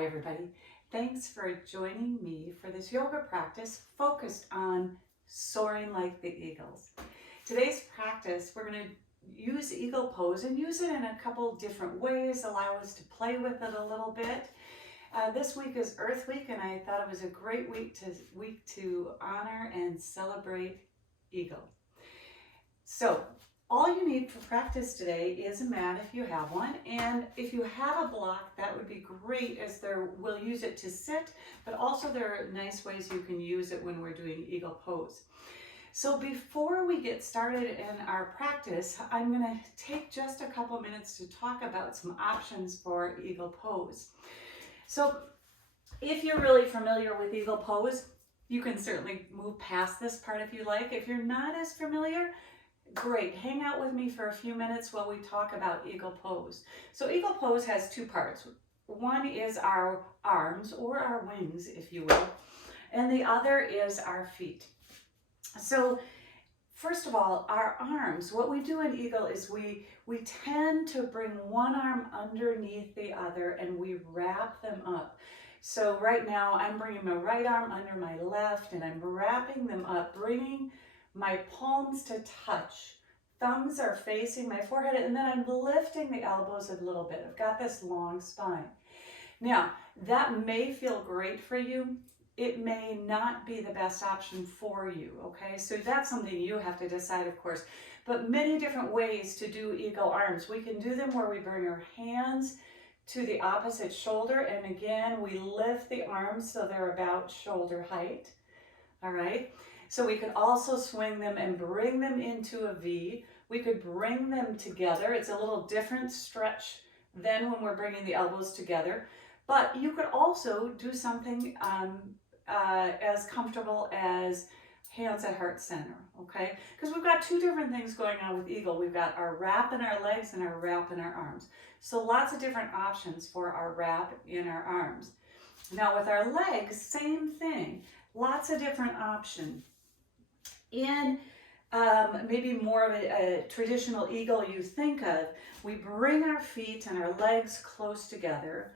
Hi everybody. Thanks for joining me for this yoga practice focused on soaring like the eagles. Today's practice, we're going to use eagle pose and use it in a couple different ways, allow us to play with it a little bit. This week is Earth Week, and I thought it was a great week to honor and celebrate eagle. So all you need for practice today is a mat if you have one, and if you have a block, that would be great, as we'll use it to sit, but also there are nice ways you can use it when we're doing eagle pose. So before we get started in our practice, I'm going to take just a couple minutes to talk about some options for eagle pose. So if you're really familiar with eagle pose, you can certainly move past this part if you like. If you're not as familiar, great, hang out with me for a few minutes while we talk about eagle pose. So eagle pose has two parts. One is our arms, or our wings, if you will, and the other is our feet. So first of all, our arms, what we do in eagle is we tend to bring one arm underneath the other and we wrap them up. So right now I'm bringing my right arm under my left and I'm wrapping them up, bringing my palms to touch. Thumbs are facing my forehead, and then I'm lifting the elbows a little bit. I've got this long spine. Now, that may feel great for you. It may not be the best option for you, okay? So that's something you have to decide, of course. But many different ways to do eagle arms. We can do them where we bring our hands to the opposite shoulder, and again, we lift the arms so they're about shoulder height, all right? So we could also swing them and bring them into a V. We could bring them together. It's a little different stretch than when we're bringing the elbows together. But you could also do something as comfortable as hands at heart center, okay? Because we've got two different things going on with eagle. We've got our wrap in our legs and our wrap in our arms. So lots of different options for our wrap in our arms. Now with our legs, same thing. Lots of different options. In maybe more of a traditional eagle you think of, we bring our feet and our legs close together.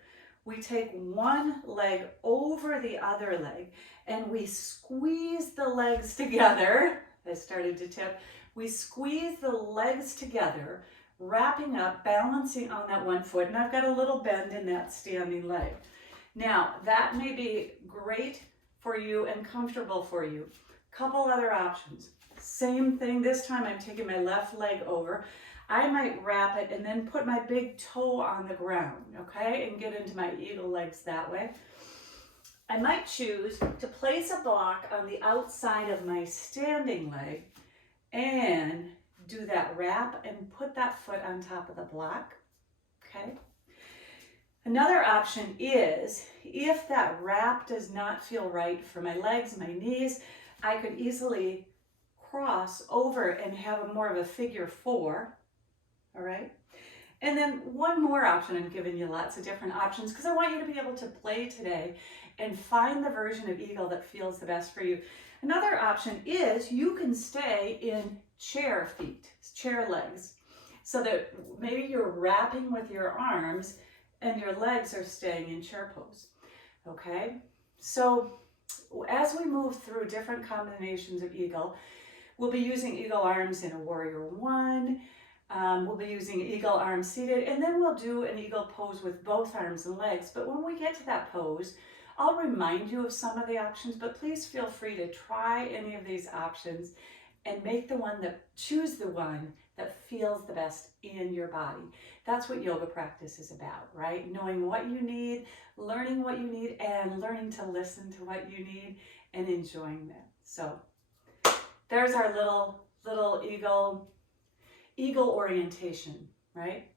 We take one leg over the other leg and we squeeze the legs together. I started to tip. We squeeze the legs together, wrapping up, balancing on that one foot, and I've got a little bend in that standing leg. Now, that may be great for you and comfortable for you. Couple other options. Same thing, this time I'm taking my left leg over. I might wrap it and then put my big toe on the ground, okay, and get into my eagle legs that way. I might choose to place a block on the outside of my standing leg and do that wrap and put that foot on top of the block, okay? Another option is, if that wrap does not feel right for my legs, my knees, I could easily cross over and have more of a figure four, all right? And then one more option, I'm giving you lots of different options because I want you to be able to play today and find the version of eagle that feels the best for you. Another option is you can stay in chair feet, chair legs, so that maybe you're wrapping with your arms and your legs are staying in chair pose, okay? So as we move through different combinations of eagle, we'll be using eagle arms in a warrior one, we'll be using eagle arms seated, and then we'll do an eagle pose with both arms and legs. But when we get to that pose, I'll remind you of some of the options, but please feel free to try any of these options and choose the one that feels the best in your body. That's what yoga practice is about, right? Knowing what you need, learning what you need, and learning to listen to what you need and enjoying that. So there's our little eagle orientation, right?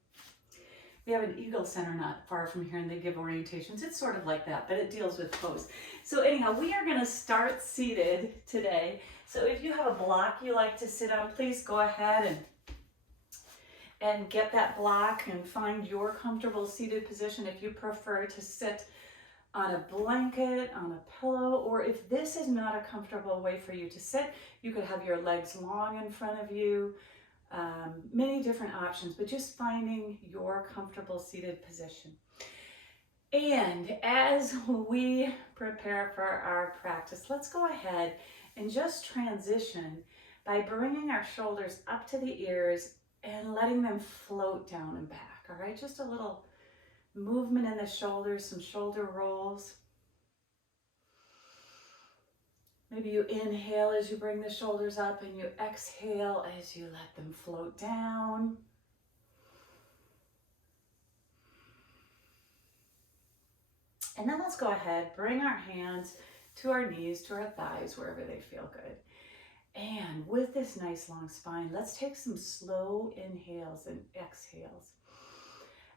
We have an eagle center not far from here and they give orientations. It's sort of like that, but it deals with pose. So anyhow, we are going to start seated today. So if you have a block you like to sit on, please go ahead and get that block and find your comfortable seated position. If you prefer to sit on a blanket, on a pillow, or if this is not a comfortable way for you to sit, you could have your legs long in front of you. Many different options, but just finding your comfortable seated position. And as we prepare for our practice, let's go ahead and just transition by bringing our shoulders up to the ears and letting them float down and back. All right, just a little movement in the shoulders, some shoulder rolls. Maybe you inhale as you bring the shoulders up and you exhale as you let them float down. And then let's go ahead, bring our hands to our knees, to our thighs, wherever they feel good. And with this nice long spine, let's take some slow inhales and exhales,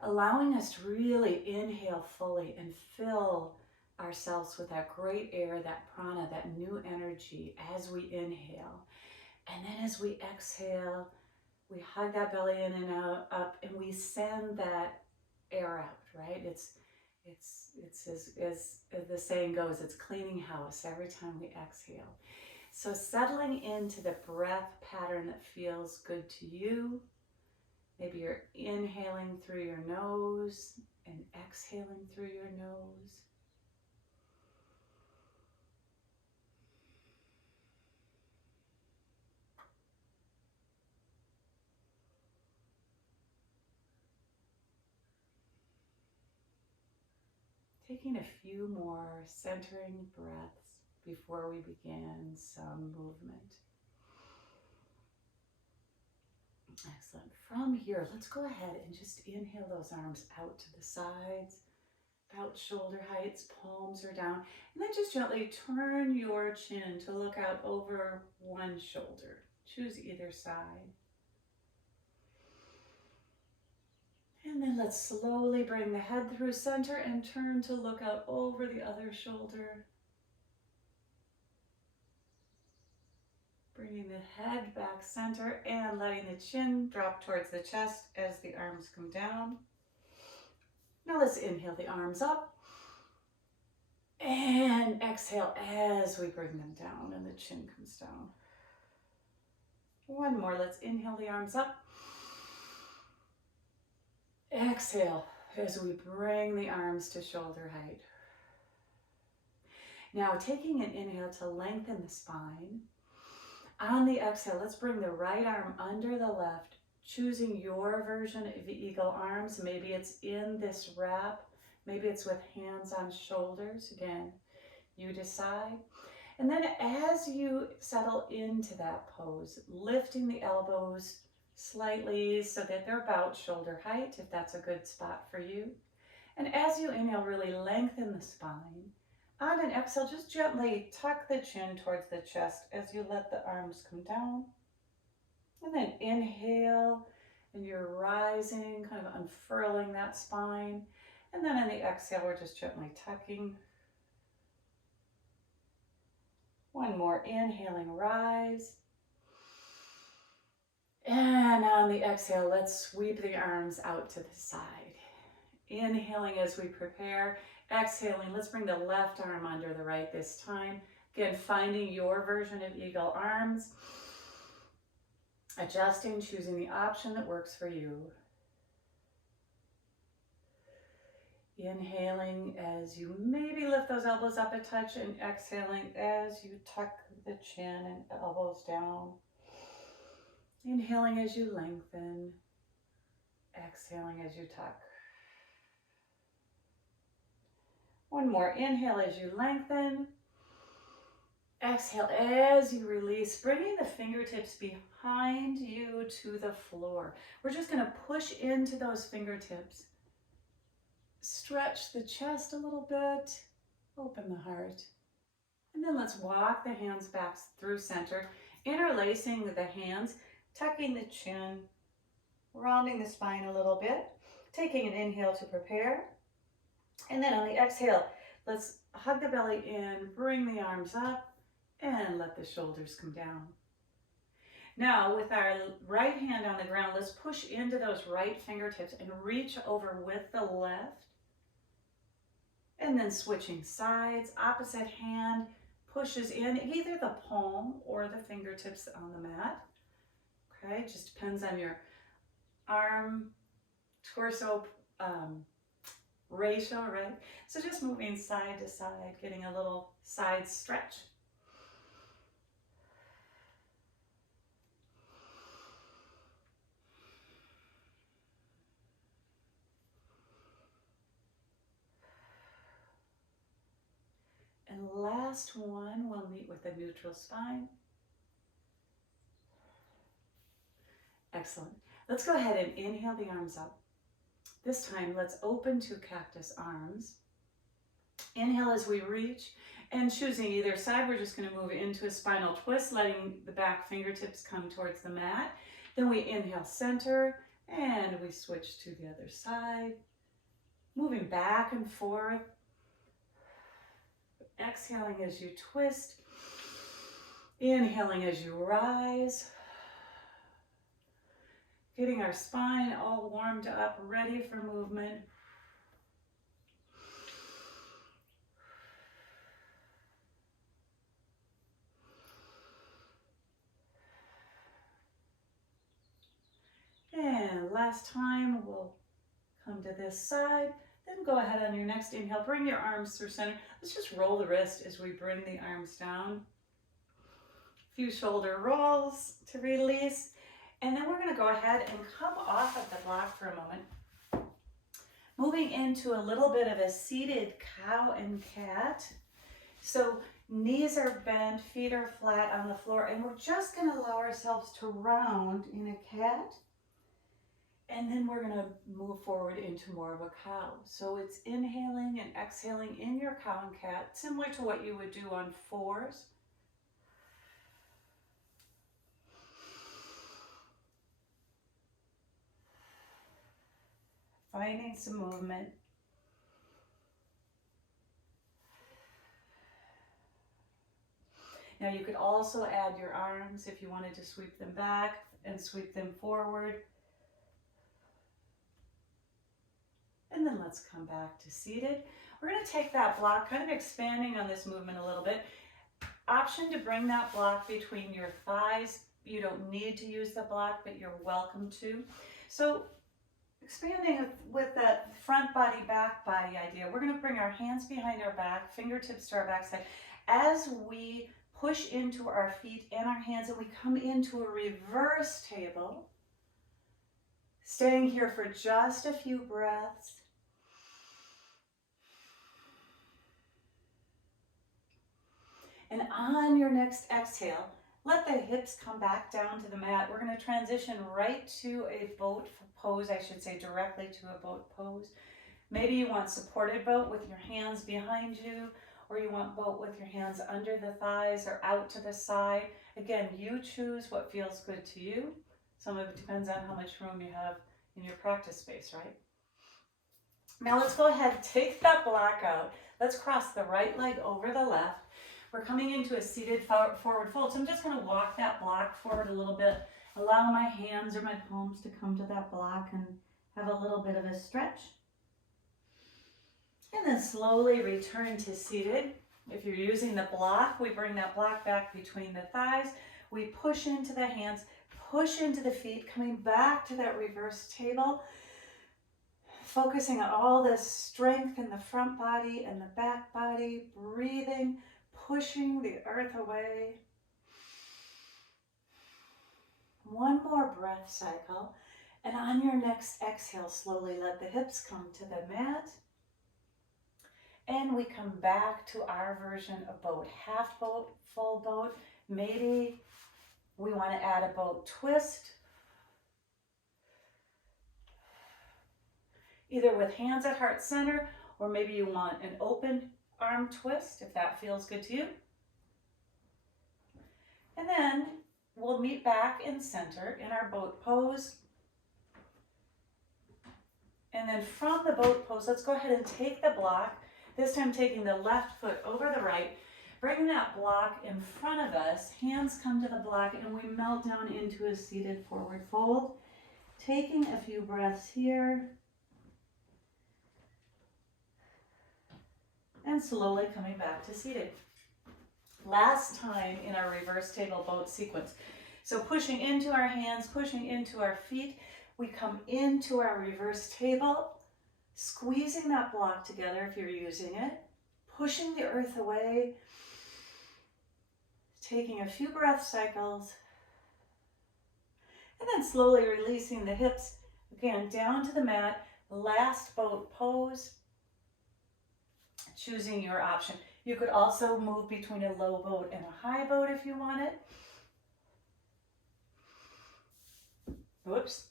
allowing us to really inhale fully and fill ourselves with that great air, that prana, that new energy as we inhale. And then as we exhale, we hug that belly in and out, up, and we send that air out, right? It's as the saying goes, it's cleaning house every time we exhale. So settling into the breath pattern that feels good to you. Maybe you're inhaling through your nose and exhaling through your nose. Taking a few more centering breaths before we begin some movement. Excellent. From here, let's go ahead and just inhale those arms out to the sides, about shoulder heights, palms are down, and then just gently turn your chin to look out over one shoulder. Choose either side. And then let's slowly bring the head through center and turn to look out over the other shoulder. Bringing the head back center and letting the chin drop towards the chest as the arms come down. Now let's inhale the arms up and exhale as we bring them down and the chin comes down. One more, let's inhale the arms up. Exhale as we bring the arms to shoulder height. Now taking an inhale to lengthen the spine. On the exhale, let's bring the right arm under the left, choosing your version of eagle arms. Maybe it's in this wrap, maybe it's with hands on shoulders. Again, you decide. And then as you settle into that pose, lifting the elbows slightly so that they're about shoulder height, if that's a good spot for you. And as you inhale, really lengthen the spine. On an exhale, just gently tuck the chin towards the chest as you let the arms come down. And then inhale, and you're rising, kind of unfurling that spine. And then on the exhale, we're just gently tucking. One more, inhaling, rise. And on the exhale, let's sweep the arms out to the side. Inhaling as we prepare. Exhaling, let's bring the left arm under the right this time. Again, finding your version of eagle arms. Adjusting, choosing the option that works for you. Inhaling as you maybe lift those elbows up a touch, and exhaling as you tuck the chin and elbows down. Inhaling as you lengthen. Exhaling as you tuck. One more, inhale as you lengthen. Exhale as you release, bringing the fingertips behind you to the floor. We're just going to push into those fingertips. Stretch the chest a little bit, open the heart. And then let's walk the hands back through center, interlacing the hands, tucking the chin, rounding the spine a little bit, taking an inhale to prepare. And then on the exhale, let's hug the belly in, bring the arms up, and let the shoulders come down. Now, with our right hand on the ground, let's push into those right fingertips and reach over with the left. And then switching sides, opposite hand pushes in either the palm or the fingertips on the mat. Okay, just depends on your arm, torso ratio, right? So just moving side to side, getting a little side stretch. And last one, we'll meet with a neutral spine. Excellent. Let's go ahead and inhale the arms up. This time, let's open to cactus arms. Inhale as we reach, and choosing either side, we're just going to move into a spinal twist, letting the back fingertips come towards the mat. Then we inhale center, and we switch to the other side. Moving back and forth. Exhaling as you twist. Inhaling as you rise. Getting our spine all warmed up, ready for movement. And last time, we'll come to this side. Then go ahead on your next inhale, bring your arms through center. Let's just roll the wrist as we bring the arms down. A few shoulder rolls to release. And then we're going to go ahead and come off of the block for a moment. Moving into a little bit of a seated cow and cat. So knees are bent, feet are flat on the floor, and we're just going to allow ourselves to round in a cat. And then we're going to move forward into more of a cow. So it's inhaling and exhaling in your cow and cat, similar to what you would do on fours. Finding some movement. Now you could also add your arms if you wanted to sweep them back and sweep them forward. And then let's come back to seated. We're going to take that block, kind of expanding on this movement a little bit. Option to bring that block between your thighs. You don't need to use the block, but you're welcome to. So expanding with that front body, back body idea, we're going to bring our hands behind our back, fingertips to our backside. As we push into our feet and our hands and we come into a reverse table, staying here for just a few breaths. And on your next exhale, let the hips come back down to the mat. We're going to transition right to a boat pose, I should say directly to a boat pose. Maybe you want supported boat with your hands behind you, or you want boat with your hands under the thighs or out to the side. Again, you choose what feels good to you. Some of it depends on how much room you have in your practice space, right? Now let's go ahead and take that block out. Let's cross the right leg over the left. We're coming into a seated forward fold. So I'm just going to walk that block forward a little bit, allow my hands or my palms to come to that block and have a little bit of a stretch. And then slowly return to seated. If you're using the block, we bring that block back between the thighs. We push into the hands, push into the feet, coming back to that reverse table. Focusing on all this strength in the front body and the back body, breathing, pushing the earth away. One more breath cycle. And on your next exhale, slowly let the hips come to the mat. And we come back to our version of boat. Half boat, full boat. Maybe we want to add a boat twist. Either with hands at heart center, or maybe you want an open arm twist, if that feels good to you. And then we'll meet back in center in our boat pose. And then from the boat pose, let's go ahead and take the block, this time taking the left foot over the right, bring that block in front of us, hands come to the block, and we melt down into a seated forward fold. Taking a few breaths here. And slowly coming back to seated. Last time in our reverse table boat sequence. So pushing into our hands, pushing into our feet, we come into our reverse table, Squeezing that block together if you're using it, pushing the earth away, taking a few breath cycles, and then slowly releasing the hips, again, down to the mat, last boat pose, choosing your option. You could also move between a low boat and a high boat if you wanted. Whoops,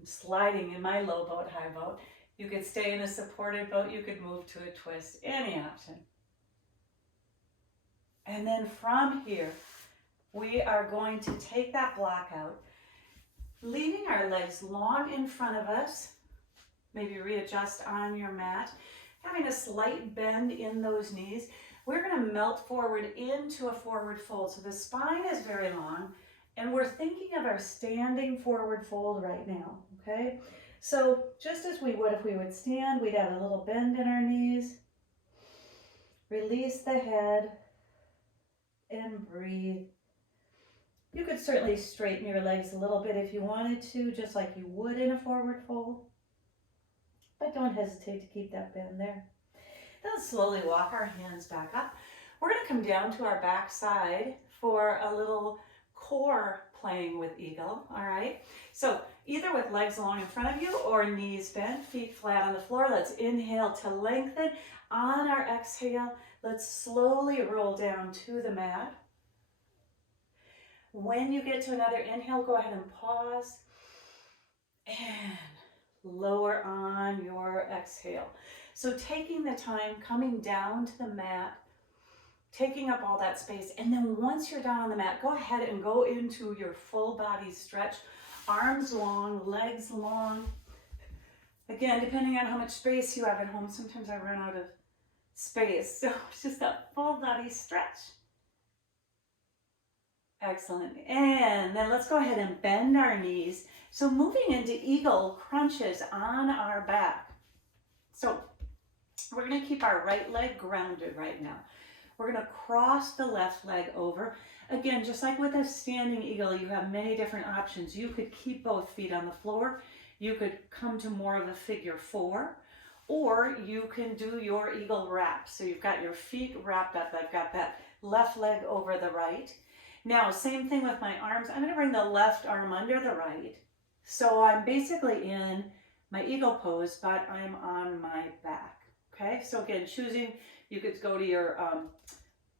I'm sliding in my low boat, high boat. You could stay in a supported boat, you could move to a twist, any option. And then from here, we are going to take that block out, leaving our legs long in front of us. Maybe readjust on your mat, having a slight bend in those knees. We're going to melt forward into a forward fold. So the spine is very long, and we're thinking of our standing forward fold right now, okay? So just as we would if we would stand, we'd have a little bend in our knees. Release the head and breathe. You could certainly straighten your legs a little bit if you wanted to, just like you would in a forward fold. But don't hesitate to keep that bend there. Then slowly walk our hands back up. We're going to come down to our back side for a little core playing with eagle, all right? So either with legs long in front of you or knees bent, feet flat on the floor. Let's inhale to lengthen. On our exhale, let's slowly roll down to the mat. When you get to another inhale, go ahead and pause and lower on your exhale. So taking the time, coming down to the mat, taking up all that space, and then once you're down on the mat, go ahead and go into your full body stretch. Arms long, legs long. Again, depending on how much space you have at home, sometimes I run out of space. So it's just that full body stretch. Excellent. And then let's go ahead and bend our knees. So moving into eagle crunches on our back. So we're going to keep our right leg grounded right now. We're going to cross the left leg over. Again, just like with a standing eagle, you have many different options. You could keep both feet on the floor. You could come to more of a figure four, or you can do your eagle wrap. So you've got your feet wrapped up. I've got that left leg over the right. Now, same thing with my arms. I'm going to bring the left arm under the right. So I'm basically in my eagle pose, but I'm on my back. Okay, so again, choosing, you could go to your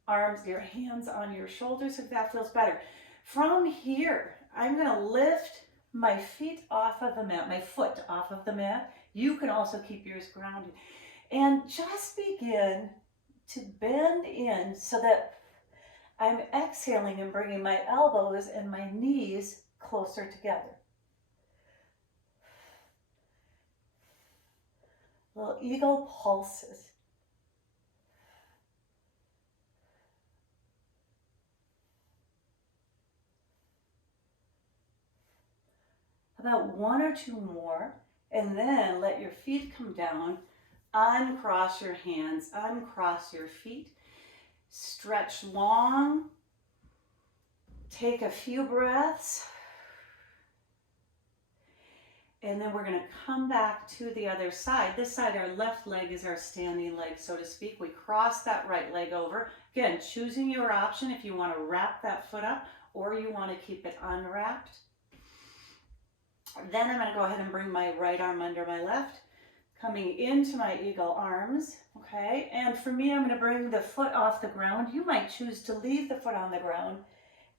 arms, your hands on your shoulders if that feels better. From here, I'm going to lift my feet off of the mat, my foot off of the mat. You can also keep yours grounded. And just begin to bend in so that I'm exhaling and bringing my elbows and my knees closer together. Little eagle pulses. About one or two more, and then let your feet come down. Uncross your hands, uncross your feet. Stretch long. Take a few breaths. And then we're going to come back to the other side. This side, our left leg is our standing leg, so to speak. We cross that right leg over. Again, choosing your option if you want to wrap that foot up or you want to keep it unwrapped. Then I'm going to go ahead and bring my right arm under my left, coming into my eagle arms, okay? And for me, I'm going to bring the foot off the ground. You might choose to leave the foot on the ground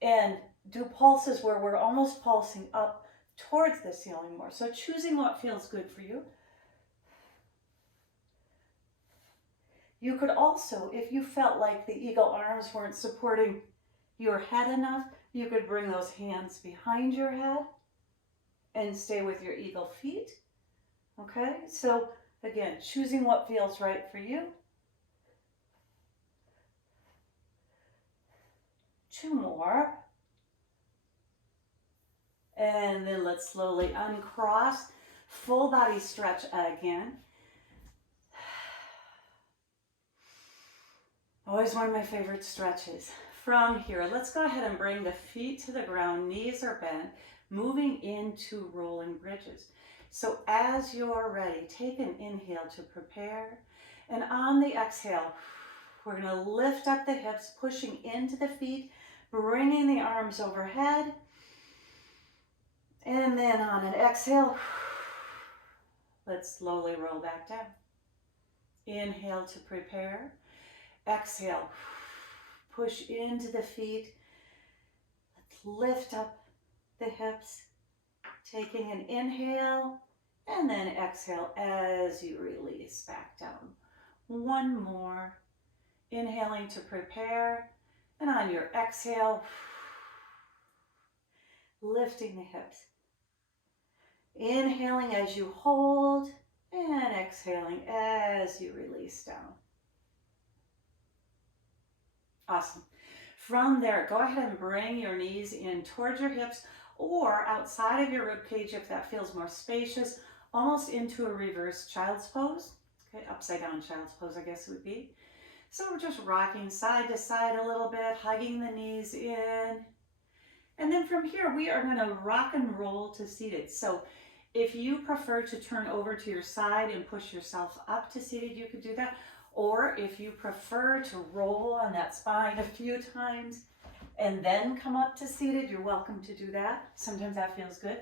and do pulses where we're almost pulsing up towards the ceiling more. So choosing what feels good for you. You could also, if you felt like the eagle arms weren't supporting your head enough, you could bring those hands behind your head and stay with your eagle feet. Okay, so again, choosing what feels right for you. 2 more. And then let's slowly uncross, full body stretch again. Always one of my favorite stretches. From here, let's go ahead and bring the feet to the ground, knees are bent, moving into rolling bridges. So as you're ready, take an inhale to prepare. And on the exhale, we're going to lift up the hips, pushing into the feet, bringing the arms overhead. And then on an exhale, let's slowly roll back down. Inhale to prepare. Exhale, push into the feet. Let's lift up the hips, taking an inhale, and then exhale as you release back down. One more. Inhaling to prepare, and on your exhale, lifting the hips. Inhaling as you hold, and exhaling as you release down. Awesome. From there, go ahead and bring your knees in towards your hips or outside of your rib cage if that feels more spacious, almost into a reverse child's pose. Okay, upside down child's pose, I guess it would be. So we're just rocking side to side a little bit, hugging the knees in. And then from here, we are going to rock and roll to seated. So if you prefer to turn over to your side and push yourself up to seated, you could do that. Or if you prefer to roll on that spine a few times and then come up to seated, you're welcome to do that. Sometimes that feels good.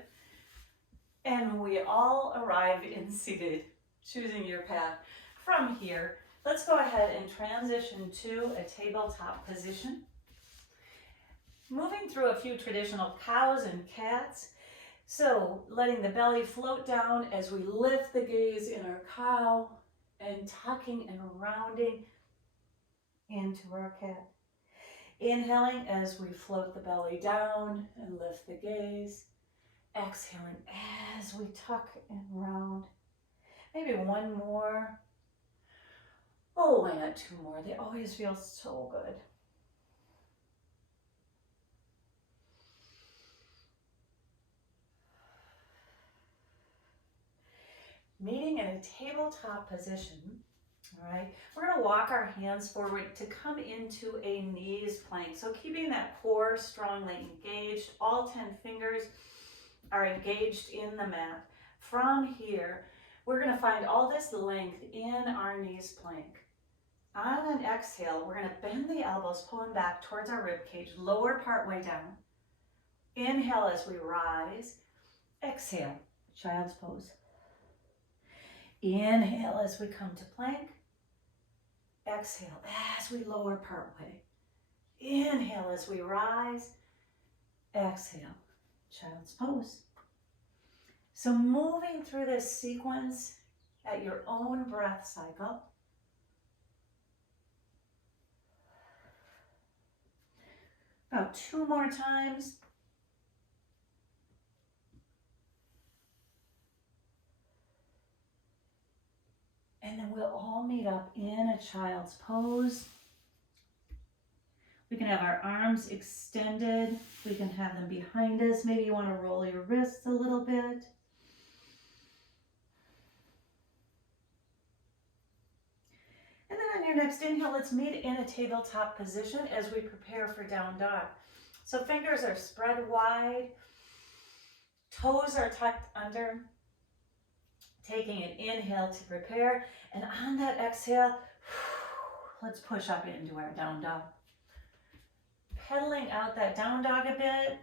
And we all arrive in seated, choosing your path. From here, let's go ahead and transition to a tabletop position. Moving through a few traditional cows and cats. So letting the belly float down as we lift the gaze in our cow and tucking and rounding into our cat. Inhaling as we float the belly down and lift the gaze. Exhaling as we tuck and round. Maybe one more. Oh, why not two more? They always feel so good. Meeting in a tabletop position, all right? We're gonna walk our hands forward to come into a knees plank. So keeping that core strongly engaged, all 10 fingers are engaged in the mat. From here, we're gonna find all this length in our knees plank. On an exhale, we're gonna bend the elbows, pulling back towards our rib cage, lower part way down. Inhale as we rise. Exhale, child's pose. Inhale as we come to plank. Exhale as we lower part way. Inhale as we rise. Exhale, child's pose. So moving through this sequence at your own breath cycle. About 2 more times. And then we'll all meet up in a child's pose. We can have our arms extended. We can have them behind us. Maybe you want to roll your wrists a little bit. And then on your next inhale, let's meet in a tabletop position as we prepare for down dog. So fingers are spread wide. Toes are tucked under. Taking an inhale to prepare, and on that exhale, let's push up into our down dog. Pedaling out that down dog a bit,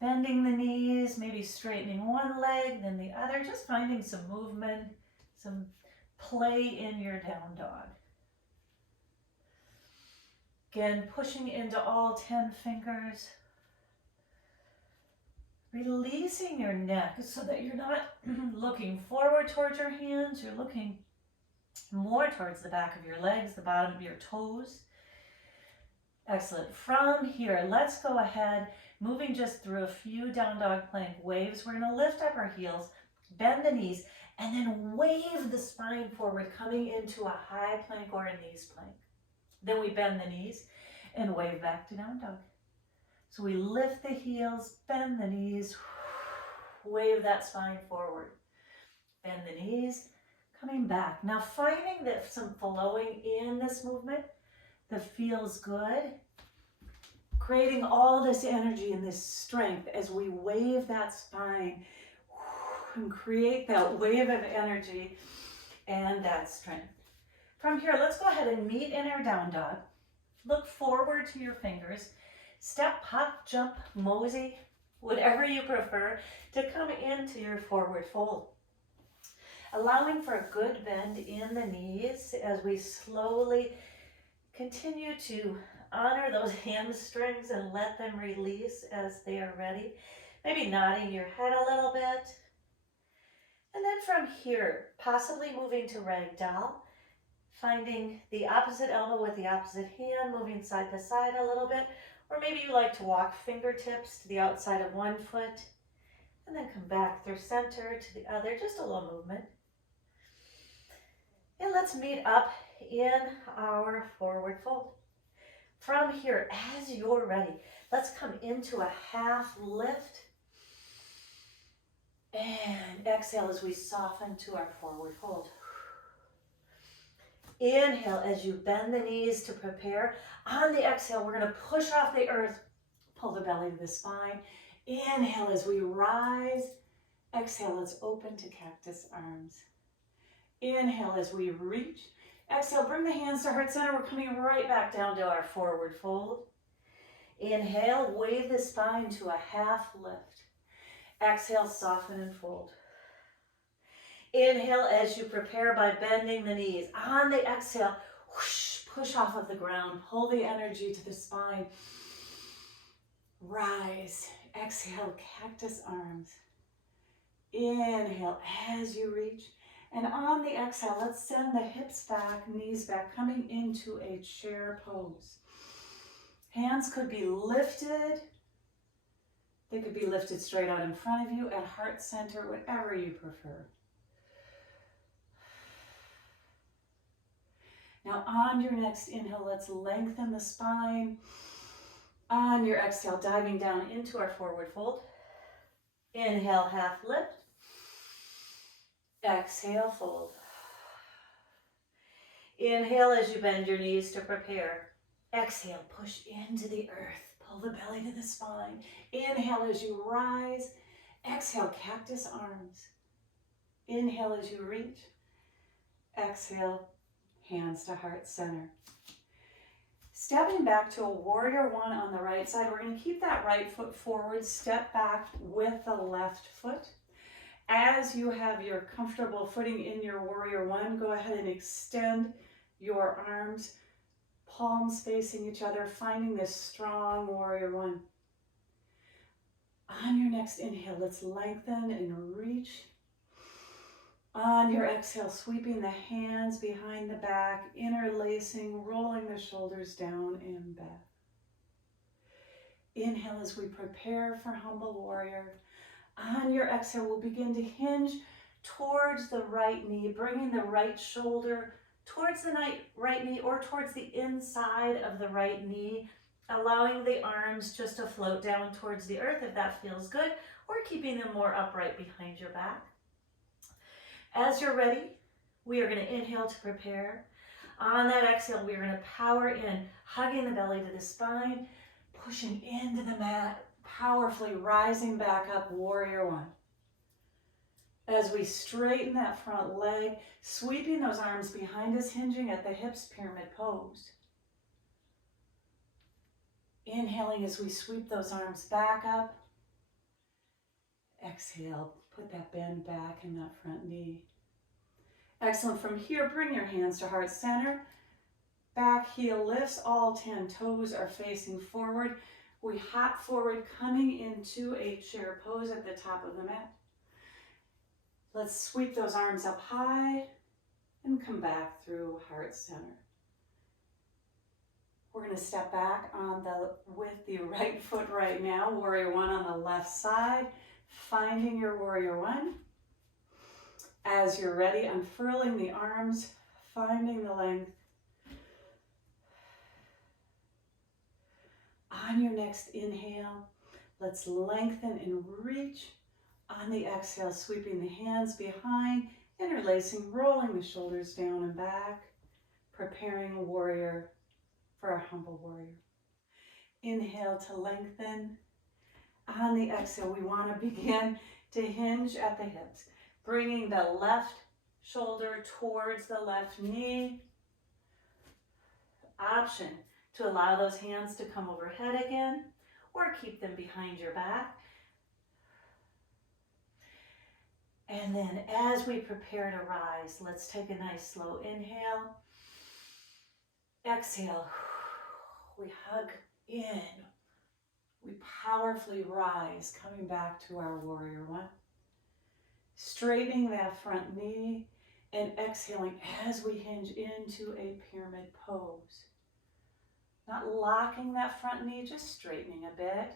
bending the knees, maybe straightening one leg, then the other, just finding some movement, some play in your down dog. Again, pushing into all 10 fingers. Releasing your neck so that you're not looking forward towards your hands, you're looking more towards the back of your legs, the bottom of your toes. Excellent. From here, let's go ahead, moving just through a few down dog plank waves. We're going to lift up our heels, bend the knees, and then wave the spine forward, coming into a high plank or a knees plank. Then we bend the knees and wave back to down dog. So we lift the heels, bend the knees, wave that spine forward. Bend the knees, coming back. Now finding that some flowing in this movement that feels good, creating all this energy and this strength as we wave that spine and create that wave of energy and that strength. From here, let's go ahead and meet in our down dog. Look forward to your fingers. Step, hop, jump, mosey, whatever you prefer, to come into your forward fold. Allowing for a good bend in the knees as we slowly continue to honor those hamstrings and let them release as they are ready. Maybe nodding your head a little bit. And then from here, possibly moving to ragdoll, finding the opposite elbow with the opposite hand, moving side to side a little bit. Or maybe you like to walk fingertips to the outside of one foot and then come back through center to the other, just a little movement. And let's meet up in our forward fold. From here, as you're ready, let's come into a half lift. And exhale as we soften to our forward fold. Inhale as you bend the knees to prepare. On the exhale, we're going to push off the earth, pull the belly to the spine. Inhale as we rise. Exhale, let's open to cactus arms. Inhale as we reach. Exhale, bring the hands to heart center. We're coming right back down to our forward fold. Inhale, wave the spine to a half lift. Exhale, soften and fold. Inhale as you prepare by bending the knees. On the exhale, whoosh, push off of the ground. Pull the energy to the spine. Rise. Exhale, cactus arms. Inhale as you reach. And on the exhale, let's send the hips back, knees back, coming into a chair pose. Hands could be lifted. They could be lifted straight out in front of you at heart center, whatever you prefer. Now on your next inhale, let's lengthen the spine. On your exhale, diving down into our forward fold. Inhale, half lift. Exhale, fold. Inhale as you bend your knees to prepare. Exhale, push into the earth. Pull the belly to the spine. Inhale as you rise. Exhale, cactus arms. Inhale as you reach. Exhale, hands to heart center. Stepping back to a warrior one on the right side, we're going to keep that right foot forward, step back with the left foot. As you have your comfortable footing in your warrior one, go ahead and extend your arms, palms facing each other, finding this strong warrior one. On your next inhale, let's lengthen and reach. On your exhale, sweeping the hands behind the back, interlacing, rolling the shoulders down and back. Inhale as we prepare for humble warrior. On your exhale, we'll begin to hinge towards the right knee, bringing the right shoulder towards the right knee or towards the inside of the right knee, allowing the arms just to float down towards the earth if that feels good, or keeping them more upright behind your back. As you're ready, we are going to inhale to prepare. On that exhale, we are going to power in, hugging the belly to the spine, pushing into the mat, powerfully rising back up, warrior one. As we straighten that front leg, sweeping those arms behind us, hinging at the hips, pyramid pose. Inhaling as we sweep those arms back up. Exhale, put that bend back in that front knee. Excellent. From here, bring your hands to heart center. Back heel lifts, all 10 toes are facing forward. We hop forward, coming into a chair pose at the top of the mat. Let's sweep those arms up high and come back through heart center. We're going to step back with the right foot right now, warrior one on the left side, finding your warrior one. As you're ready, unfurling the arms, finding the length. On your next inhale, let's lengthen and reach. On the exhale, sweeping the hands behind, interlacing, rolling the shoulders down and back, preparing a warrior for a humble warrior. Inhale to lengthen. On the exhale, we want to begin to hinge at the hips, bringing the left shoulder towards the left knee. Option to allow those hands to come overhead again or keep them behind your back. And then as we prepare to rise, let's take a nice slow inhale. Exhale. We hug in. We powerfully rise, coming back to our warrior one. Straightening that front knee and exhaling as we hinge into a pyramid pose. Not locking that front knee, just straightening a bit.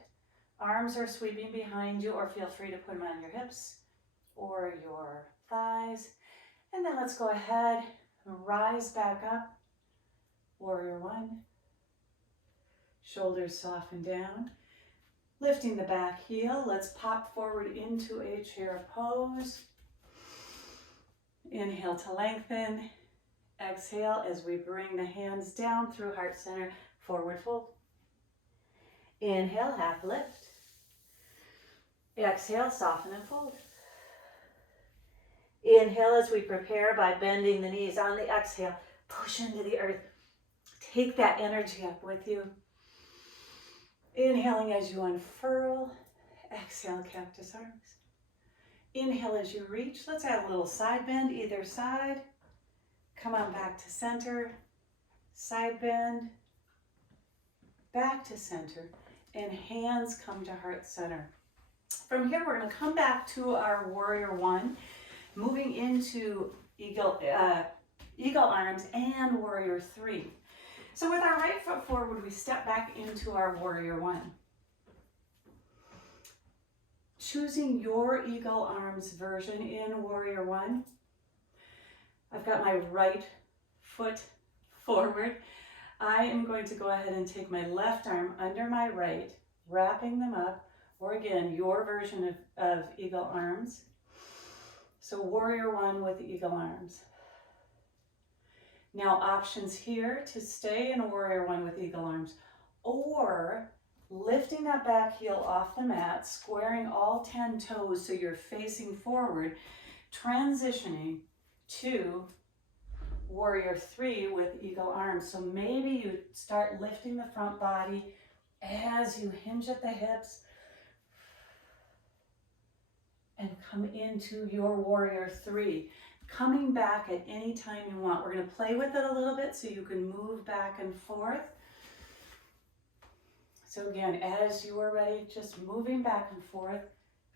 Arms are sweeping behind you, or feel free to put them on your hips or your thighs. And then let's go ahead and rise back up. Warrior one. Shoulders soften down. Lifting the back heel, let's pop forward into a chair pose. Inhale to lengthen. Exhale as we bring the hands down through heart center, forward fold. Inhale, half lift. Exhale, soften and fold. Inhale as we prepare by bending the knees. On the exhale, push into the earth. Take that energy up with you. Inhaling as you unfurl. Exhale, cactus arms. Inhale as you reach. Let's add a little side bend either side. Come on back to center. Side bend. Back to center. And hands come to heart center. From here, we're going to come back to our warrior one, moving into eagle arms and warrior three. So with our right foot forward, we step back into our warrior one. Choosing your eagle arms version in warrior one. I've got my right foot forward. I am going to go ahead and take my left arm under my right, wrapping them up, or again, your version of eagle arms. So warrior one with eagle arms. Now options here to stay in warrior one with eagle arms, or lifting that back heel off the mat, squaring all 10 toes so you're facing forward, transitioning to warrior three with eagle arms. So maybe you start lifting the front body as you hinge at the hips and come into your warrior three. Coming back at any time you want. We're going to play with it a little bit so you can move back and forth. So again, as you are ready, just moving back and forth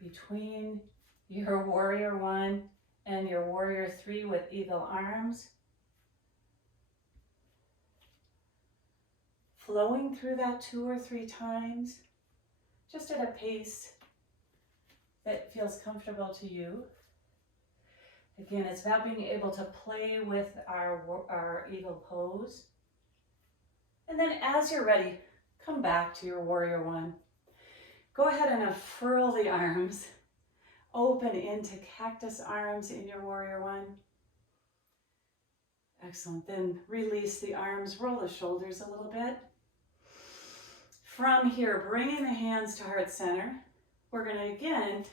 between your warrior one and your warrior three with eagle arms. Flowing through that 2 or 3 times, just at a pace that feels comfortable to you. Again, it's about being able to play with our eagle pose. And then as you're ready, come back to your warrior one. Go ahead and unfurl the arms. Open into cactus arms in your warrior one. Excellent. Then release the arms, roll the shoulders a little bit. From here, bringing the hands to heart center. We're going to again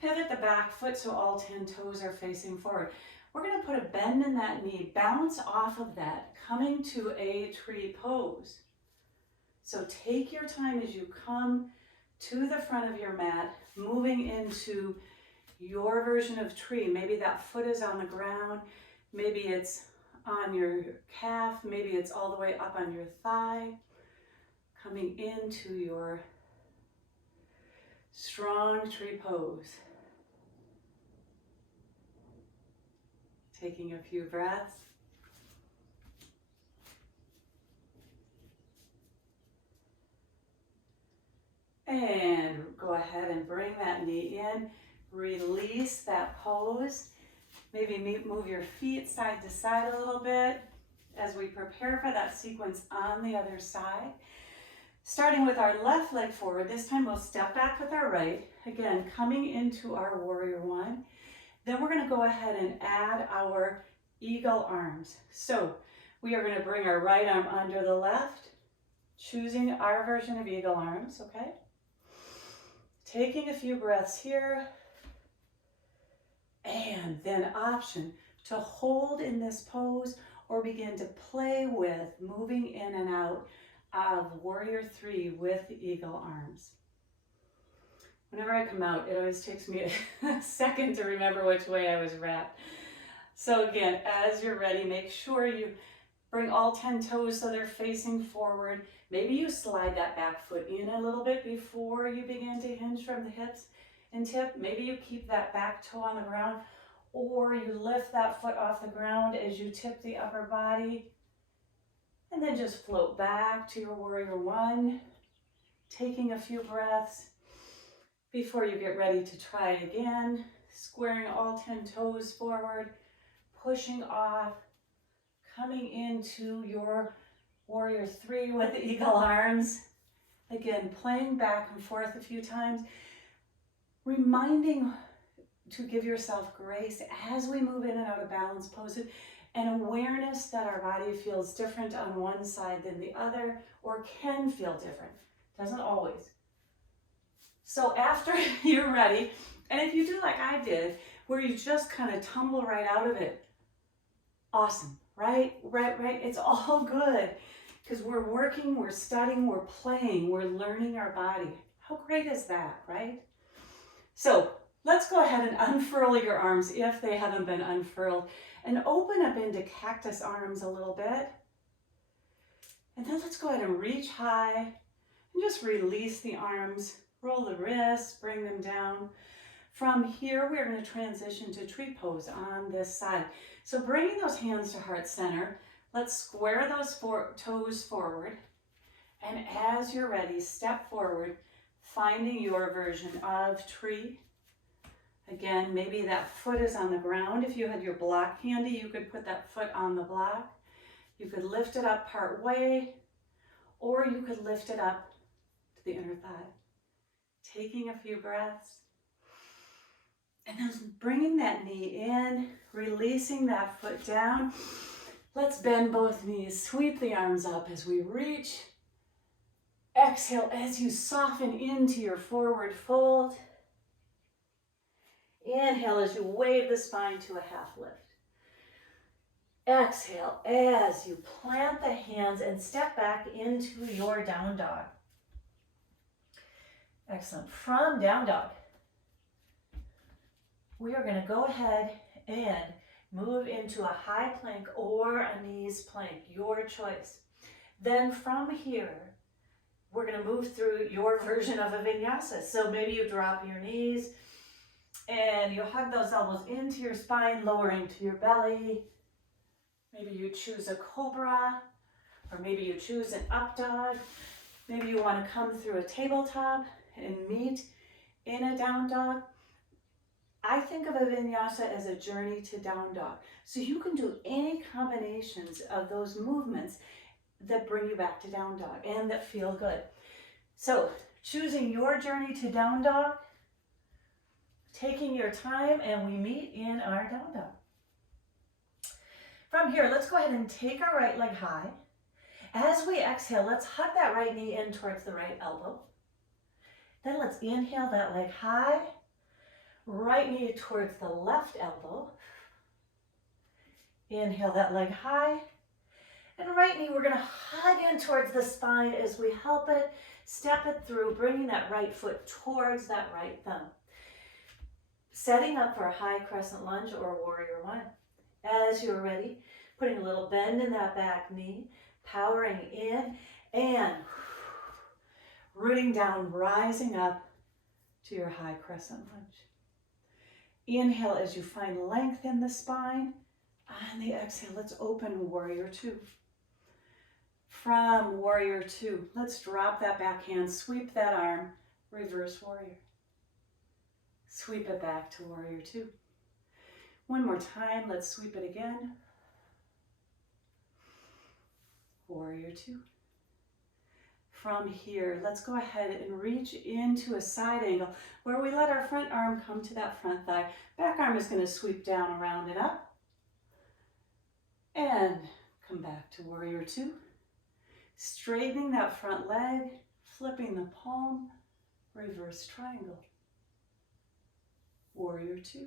pivot the back foot so all 10 toes are facing forward. We're going to put a bend in that knee, bounce off of that, coming to a tree pose. So take your time as you come to the front of your mat, moving into your version of tree. Maybe that foot is on the ground, maybe it's on your calf, maybe it's all the way up on your thigh, coming into your strong tree pose. Taking a few breaths. And go ahead and bring that knee in. Release that pose. Maybe move your feet side to side a little bit as we prepare for that sequence on the other side. Starting with our left leg forward, this time we'll step back with our right. Again, coming into our warrior one. Then we're going to go ahead and add our eagle arms. So we are going to bring our right arm under the left, choosing our version of eagle arms, okay? Taking a few breaths here. And then option to hold in this pose or begin to play with moving in and out of warrior 3 with the eagle arms. Whenever I come out, it always takes me a second to remember which way I was wrapped. So again, as you're ready, make sure you bring all 10 toes so they're facing forward. Maybe you slide that back foot in a little bit before you begin to hinge from the hips and tip. Maybe you keep that back toe on the ground, or you lift that foot off the ground as you tip the upper body. And then just float back to your warrior 1, taking a few breaths before you get ready to try it again. Squaring all 10 toes forward, pushing off, coming into your warrior 3 with the eagle arms. Again, playing back and forth a few times, reminding to give yourself grace as we move in and out of balance poses, and awareness that our body feels different on one side than the other, or can feel different. Doesn't always. So after you're ready, and if you do like I did, where you just kind of tumble right out of it, awesome, right? It's all good, because we're working, we're studying, we're playing, we're learning our body. How great is that, right? So let's go ahead and unfurl your arms if they haven't been unfurled, and open up into cactus arms a little bit. And then let's go ahead and reach high and just release the arms, roll the wrists, bring them down. From here, we're going to transition to tree pose on this side. So bringing those hands to heart center, let's square those toes forward. And as you're ready, step forward, finding your version of tree. Again, maybe that foot is on the ground. If you had your block handy, you could put that foot on the block. You could lift it up part way, or you could lift it up to the inner thigh. Taking a few breaths. And then bringing that knee in, releasing that foot down. Let's bend both knees, sweep the arms up as we reach. Exhale as you soften into your forward fold. Inhale as you wave the spine to a half lift. Exhale as you plant the hands and step back into your down dog. Excellent. From down dog, we are going to go ahead and move into a high plank or a knees plank, your choice. Then from here, we're going to move through your version of a vinyasa. So maybe you drop your knees and you hug those elbows into your spine, lowering to your belly. Maybe you choose a cobra, or maybe you choose an up dog. Maybe you want to come through a tabletop and meet in a down dog. I think of a vinyasa as a journey to down dog. So you can do any combinations of those movements that bring you back to down dog and that feel good. So choosing your journey to down dog, taking your time, and we meet in our down dog. From here, let's go ahead and take our right leg high. As we exhale, let's hug that right knee in towards the right elbow. Then let's inhale that leg high. Right knee towards the left elbow. Inhale that leg high. And right knee, we're going to hug in towards the spine as we help it, step it through, bringing that right foot towards that right thumb. Setting up for a high crescent lunge or warrior 1. As you're ready, putting a little bend in that back knee, powering in and rooting down, rising up to your high crescent lunge. Inhale as you find length in the spine. On the exhale, let's open warrior 2. From warrior 2, let's drop that back hand, sweep that arm, reverse warrior. Sweep it back to warrior 2. One more time, let's sweep it again. Warrior 2. From here, let's go ahead and reach into a side angle where we let our front arm come to that front thigh. Back arm is going to sweep down, around and up. And come back to warrior 2. Straightening that front leg, flipping the palm, reverse triangle. Warrior 2.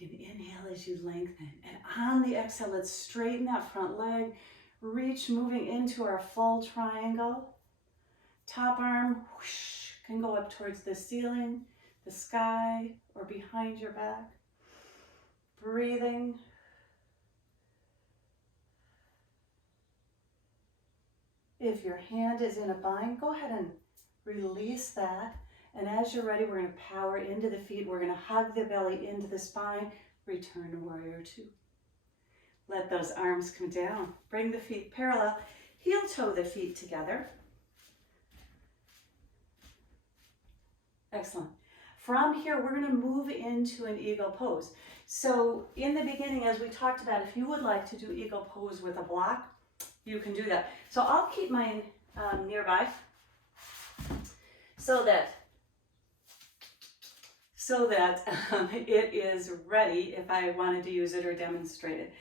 Take an inhale as you lengthen. And on the exhale, let's straighten that front leg. Reach, moving into our full triangle. Top arm whoosh, can go up towards the ceiling, the sky, or behind your back. Breathing. If your hand is in a bind, go ahead and release that. And as you're ready, we're going to power into the feet. We're going to hug the belly into the spine. Return to warrior two. Let those arms come down. Bring the feet parallel. Heel toe the feet together. Excellent. From here, we're going to move into an eagle pose. So in the beginning, as we talked about, if you would like to do eagle pose with a block, you can do that. So I'll keep mine nearby so that it is ready if I wanted to use it or demonstrate it.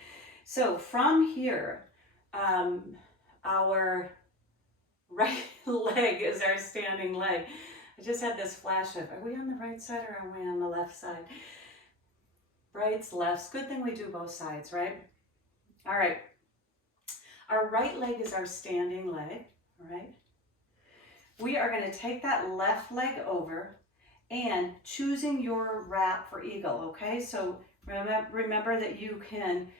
So from here, our right leg is our standing leg. I just had this flash of, are we on the right side or are we on the left side? Rights, lefts, good thing we do both sides, right? All right. Our right leg is our standing leg, all right? We are going to take that left leg over and choosing your wrap for eagle, okay? So remember that you can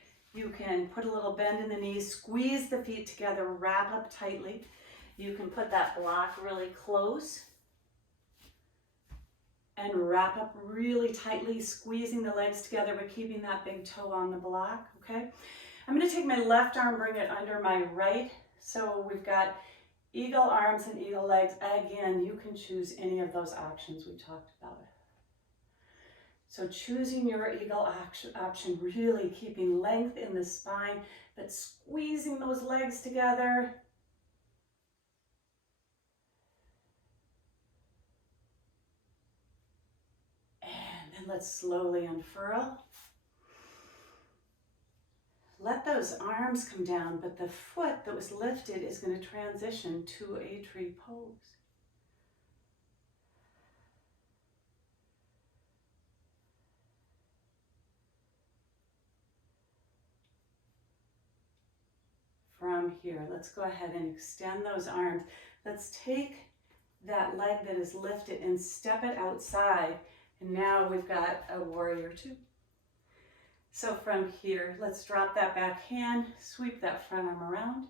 put a little bend in the knees, squeeze the feet together, wrap up tightly. You can put that block really close and wrap up really tightly, squeezing the legs together but keeping that big toe on the block, okay? I'm going to take my left arm, bring it under my right. So we've got eagle arms and eagle legs. Again, you can choose any of those options we talked about. So choosing your eagle option, really keeping length in the spine, but squeezing those legs together. And then let's slowly unfurl. Let those arms come down, but the foot that was lifted is going to transition to a tree pose. From here, let's go ahead and extend those arms. Let's take that leg that is lifted and step it outside. And now we've got a warrior two. So from here, let's drop that back hand, sweep that front arm around,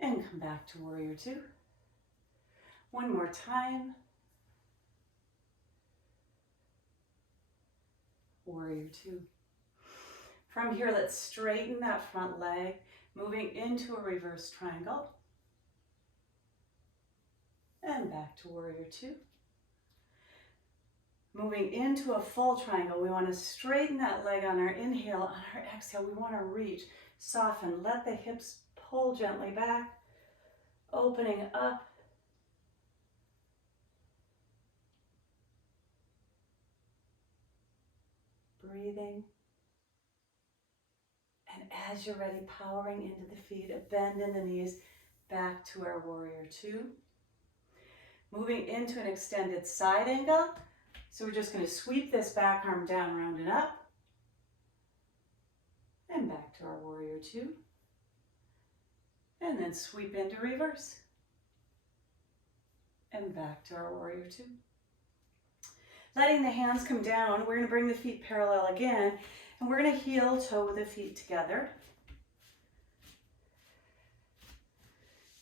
and come back to warrior two. One more time. Warrior two. From here, let's straighten that front leg, moving into a reverse triangle. And back to warrior two. Moving into a full triangle, we want to straighten that leg on our inhale. On our exhale, we want to reach, soften, let the hips pull gently back, opening up. Breathing. And as you're ready, powering into the feet, a bend in the knees, back to our warrior two. Moving into an extended side angle. So we're just going to sweep this back arm down, round it up, and back to our warrior two. And then sweep into reverse, and back to our warrior two. Letting the hands come down, we're going to bring the feet parallel again, and we're going to heel toe the feet together.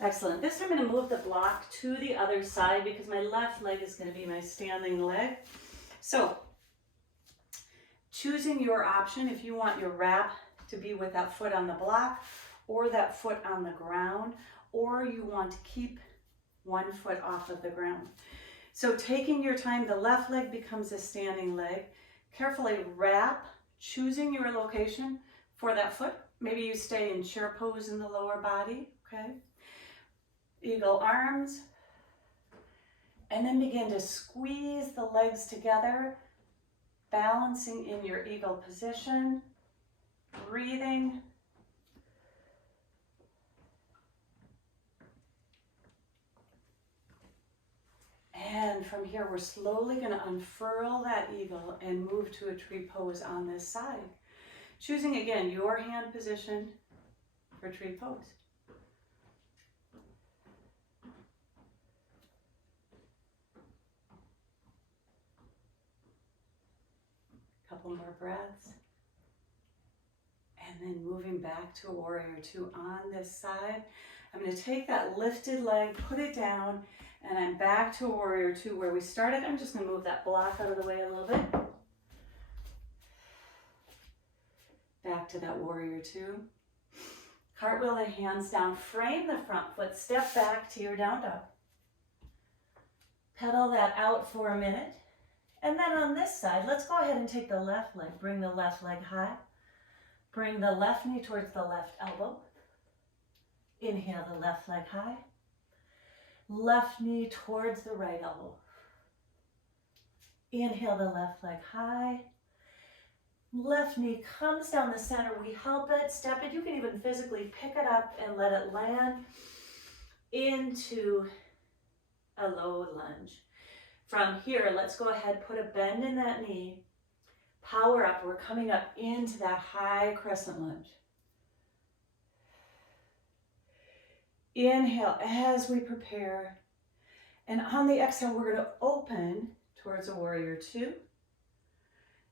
Excellent. This time I'm going to move the block to the other side because my left leg is going to be my standing leg. So, choosing your option, if you want your wrap to be with that foot on the block or that foot on the ground, or you want to keep one foot off of the ground. So taking your time, the left leg becomes a standing leg. Carefully wrap, choosing your location for that foot. Maybe you stay in chair pose in the lower body, okay? Eagle arms. And then begin to squeeze the legs together, balancing in your eagle position, breathing. And from here, we're slowly going to unfurl that eagle and move to a tree pose on this side. Choosing again your hand position for tree pose. Couple more breaths. And then moving back to a warrior two on this side. I'm going to take that lifted leg, put it down, and I'm back to a warrior two where we started. I'm just going to move that block out of the way a little bit. Back to that warrior two. Cartwheel the hands down, frame the front foot, step back to your down dog. Pedal that out for a minute. And then on this side, let's go ahead and take the left leg. Bring the left leg high. Bring the left knee towards the left elbow. Inhale the left leg high. Left knee towards the right elbow. Inhale the left leg high. Left knee comes down the center. We help it, step it. You can even physically pick it up and let it land into a low lunge. From here, let's go ahead, put a bend in that knee. Power up. We're coming up into that high crescent lunge. Inhale as we prepare. And on the exhale, we're going to open towards a warrior two.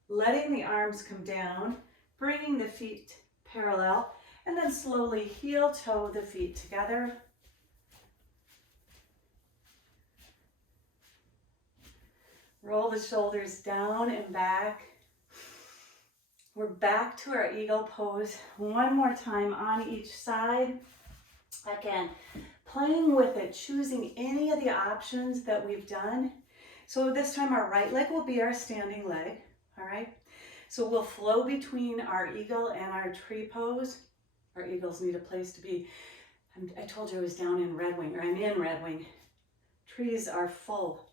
Letting the arms come down, bringing the feet parallel, and then slowly heel toe the feet together. Roll the shoulders down and back. We're back to our eagle pose. One more time on each side. Again, playing with it, choosing any of the options that we've done. So this time our right leg will be our standing leg. All right, so we'll flow between our eagle and our tree pose. Our eagles need a place to be. I told you I was down in Red Wing, or I'm in Red Wing. Trees are full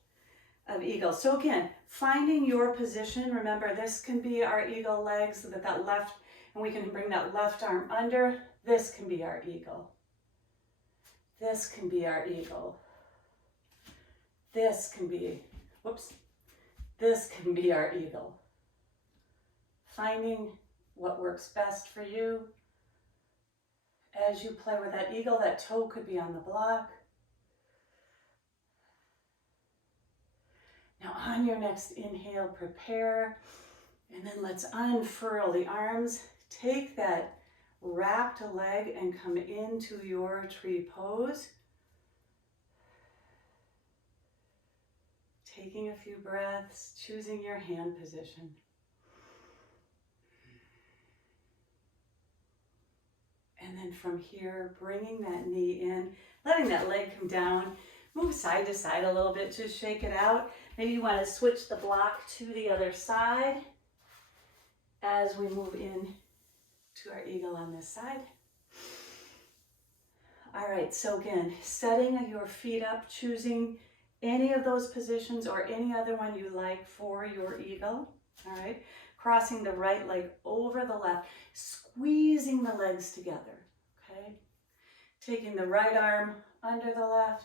of eagles. So again, finding your position. Remember, this can be our eagle legs, so that left, and we can bring that left arm under. This can be our eagle. This can be our eagle. This can be, whoops, this can be our eagle. Finding what works best for you. As you play with that eagle, that toe could be on the block. Now on your next inhale, prepare, and then let's unfurl the arms. Take that wrapped leg and come into your tree pose. Taking a few breaths, choosing your hand position. And then from here, bringing that knee in, letting that leg come down, move side to side a little bit, just shake it out. Maybe you want to switch the block to the other side as we move in to our eagle on this side. All right, so again, setting your feet up, choosing any of those positions or any other one you like for your eagle. All right. Crossing the right leg over the left, squeezing the legs together, okay? Taking the right arm under the left,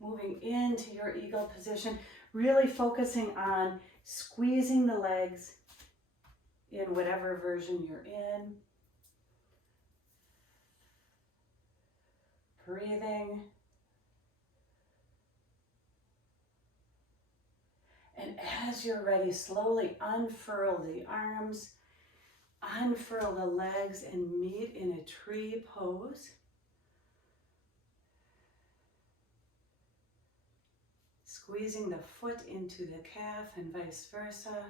moving into your eagle position, really focusing on squeezing the legs in whatever version you're in. Breathing. And as you're ready, slowly unfurl the arms, unfurl the legs, and meet in a tree pose. Squeezing the foot into the calf and vice versa.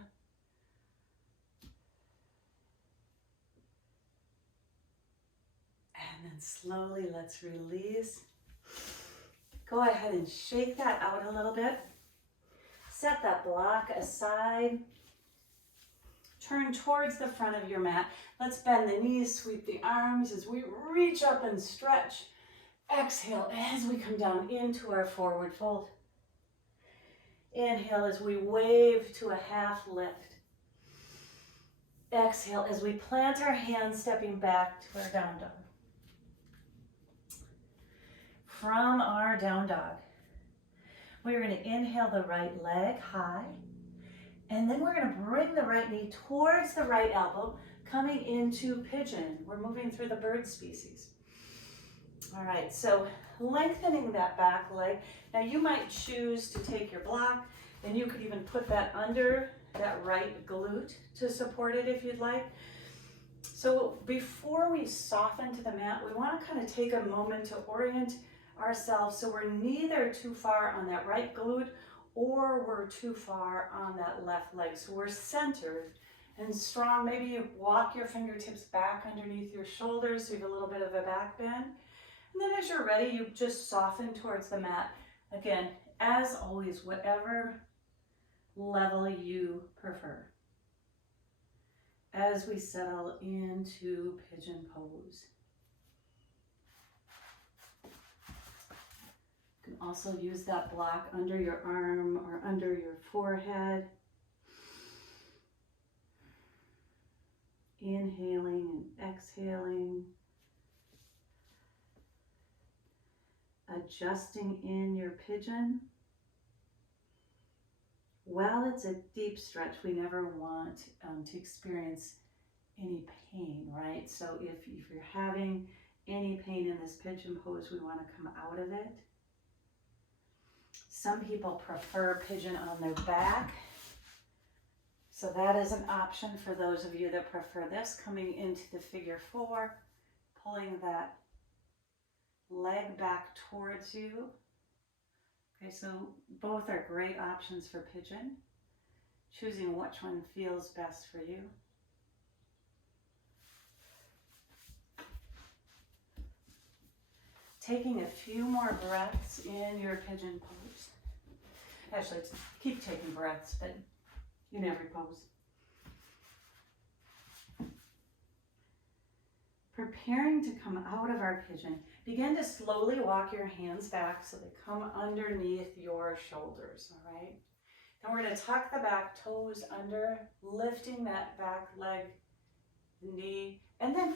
And then slowly let's release. Go ahead and shake that out a little bit. Set that block aside. Turn towards the front of your mat. Let's bend the knees, sweep the arms as we reach up and stretch. Exhale as we come down into our forward fold. Inhale as we wave to a half lift. Exhale as we plant our hands, stepping back to our down dog. from our down dog. We're going to inhale the right leg high, and then we're going to bring the right knee towards the right elbow, coming into pigeon. We're moving through the bird species. All right, so lengthening that back leg. Now you might choose to take your block, and you could even put that under that right glute to support it if you'd like. So before we soften to the mat, we want to kind of take a moment to orient ourselves so we're neither too far on that right glute or we're too far on that left leg. So we're centered and strong. Maybe you walk your fingertips back underneath your shoulders so you have a little bit of a back bend. And then as you're ready, you just soften towards the mat. Again, as always, whatever level you prefer. As we settle into pigeon pose. You can also use that block under your arm or under your forehead. Inhaling and exhaling. Adjusting in your pigeon. While it's a deep stretch, we never want to experience any pain, right? So if you're having any pain in this pigeon pose, we want to come out of it. Some people prefer pigeon on their back. So that is an option for those of you that prefer this. Coming into the figure 4, pulling that leg back towards you. Okay, so both are great options for pigeon. Choosing which one feels best for you. Taking a few more breaths in your pigeon pose. Actually, keep taking breaths, but in every pose. Preparing to come out of our pigeon, begin to slowly walk your hands back so they come underneath your shoulders, all right? Then we're going to tuck the back toes under, lifting that back leg, knee, and then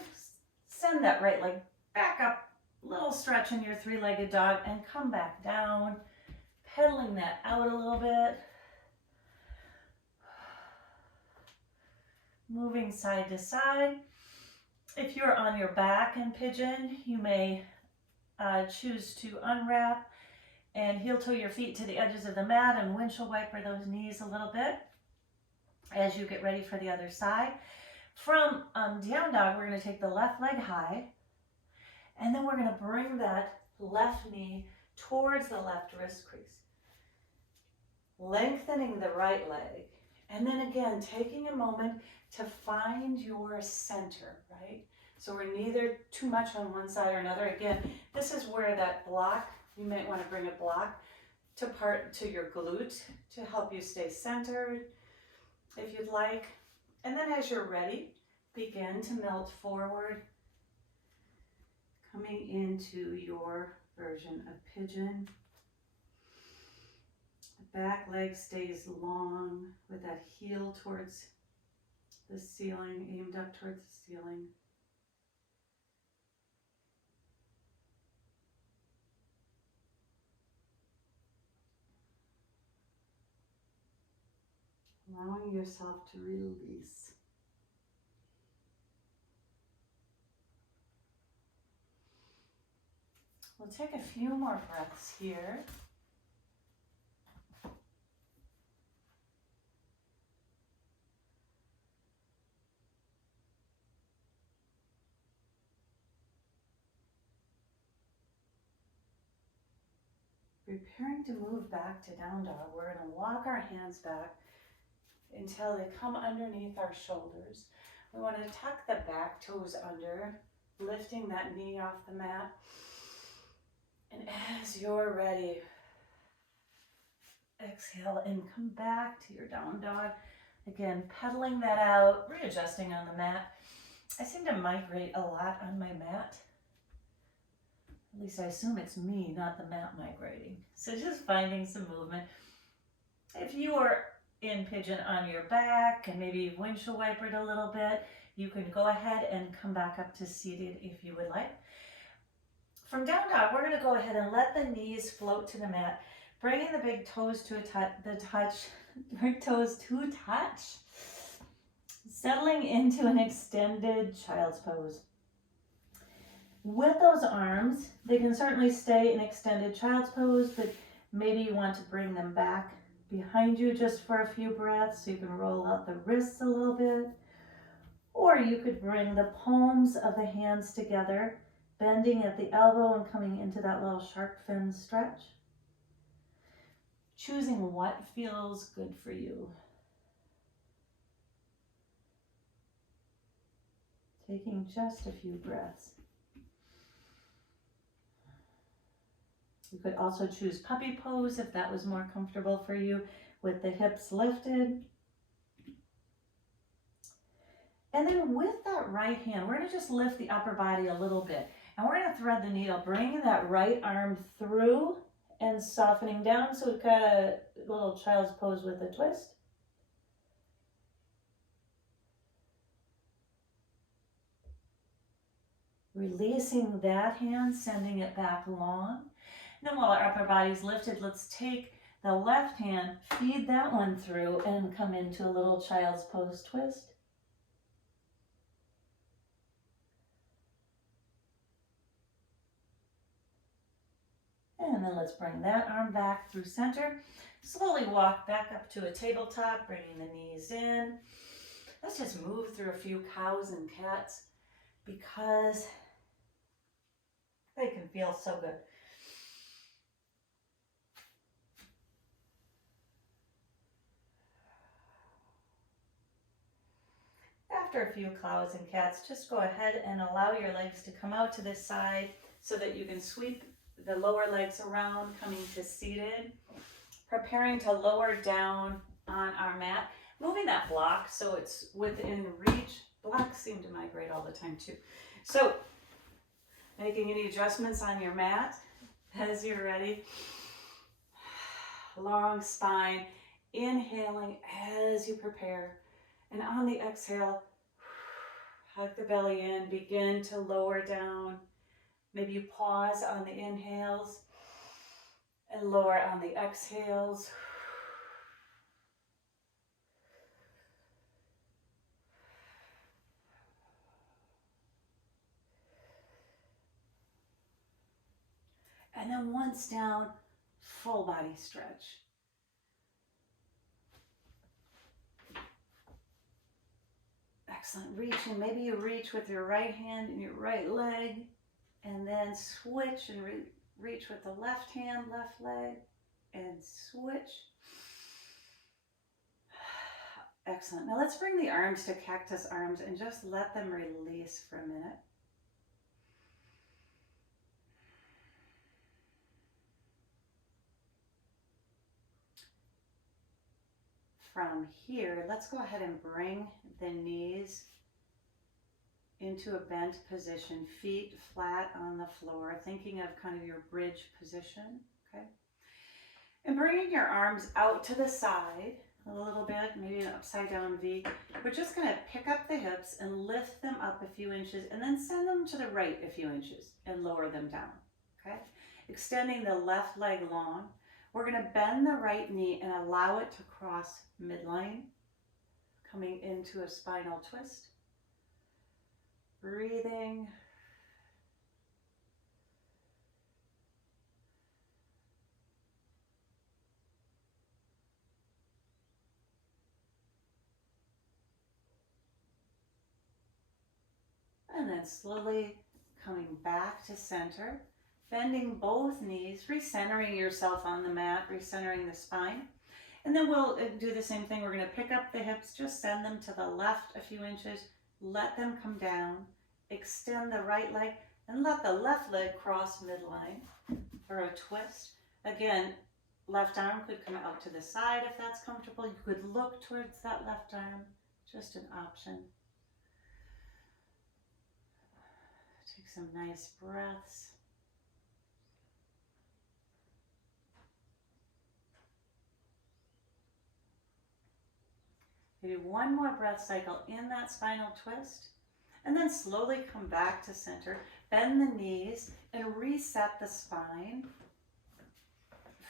send that right leg back up, little stretch in your three-legged dog, and come back down, pedaling that out a little bit. Moving side to side. If you're on your back in pigeon, you may choose to unwrap and heel toe your feet to the edges of the mat and windshield wiper those knees a little bit as you get ready for the other side. From down dog, we're going to take the left leg high, and then we're going to bring that left knee towards the left wrist crease, lengthening the right leg, and then again taking a moment to find your center, right? So we're neither too much on one side or another. Again, this is where that block, you might want to bring a block to your glute to help you stay centered if you'd like. And then as you're ready, begin to melt forward, coming into your version of pigeon. The back leg stays long with that heel towards the ceiling, aimed up towards the ceiling. Allowing yourself to release. We'll take a few more breaths here. Preparing to move back to down dog, we're going to walk our hands back until they come underneath our shoulders. We want to tuck the back toes under, lifting that knee off the mat. And as you're ready, exhale and come back to your down dog. Again, pedaling that out, readjusting on the mat. I seem to migrate a lot on my mat. At least I assume it's me, not the mat migrating. So just finding some movement. If you are in pigeon on your back and maybe windshield wiper it a little bit, you can go ahead and come back up to seated if you would like. From down dog, we're going to go ahead and let the knees float to the mat, bringing the big toes to big toes to touch, settling into an extended child's pose. With those arms, they can certainly stay in extended child's pose, but maybe you want to bring them back behind you just for a few breaths so you can roll out the wrists a little bit. Or you could bring the palms of the hands together, bending at the elbow and coming into that little shark fin stretch. Choosing what feels good for you. Taking just a few breaths. You could also choose puppy pose if that was more comfortable for you, with the hips lifted. And then with that right hand, we're going to just lift the upper body a little bit. And we're going to thread the needle, bringing that right arm through and softening down. So we've got a little child's pose with a twist. Releasing that hand, sending it back long. Then while our upper body's lifted, let's take the left hand, feed that one through, and come into a little child's pose twist. And then let's bring that arm back through center. Slowly walk back up to a tabletop, bringing the knees in. Let's just move through a few cows and cats because they can feel so good. After a few cows and cats, just go ahead and allow your legs to come out to this side so that you can sweep the lower legs around, coming to seated, preparing to lower down on our mat, moving that block so it's within reach. Blocks seem to migrate all the time too. So making any adjustments on your mat as you're ready. Long spine, inhaling as you prepare, and on the exhale, hug the belly in, begin to lower down. Maybe you pause on the inhales and lower on the exhales. And then once down, full body stretch. Excellent. Reaching. Maybe you reach with your right hand and your right leg, and then switch and reach with the left hand, left leg, and switch. Excellent. Now let's bring the arms to cactus arms and just let them release for a minute. From here, let's go ahead and bring the knees into a bent position, feet flat on the floor, thinking of kind of your bridge position, okay? And bringing your arms out to the side a little bit, maybe an upside down V. We're just gonna pick up the hips and lift them up a few inches and then send them to the right a few inches and lower them down, okay? Extending the left leg long. We're gonna bend the right knee and allow it to cross midline, coming into a spinal twist. Breathing. And then slowly coming back to center, bending both knees, recentering yourself on the mat, recentering the spine. And then we'll do the same thing. We're going to pick up the hips, just send them to the left a few inches, let them come down, extend the right leg, and let the left leg cross midline for a twist. Again, left arm could come out to the side if that's comfortable. You could look towards that left arm, just an option. Take some nice breaths. Maybe one more breath cycle in that spinal twist, and then slowly come back to center, bend the knees and reset the spine.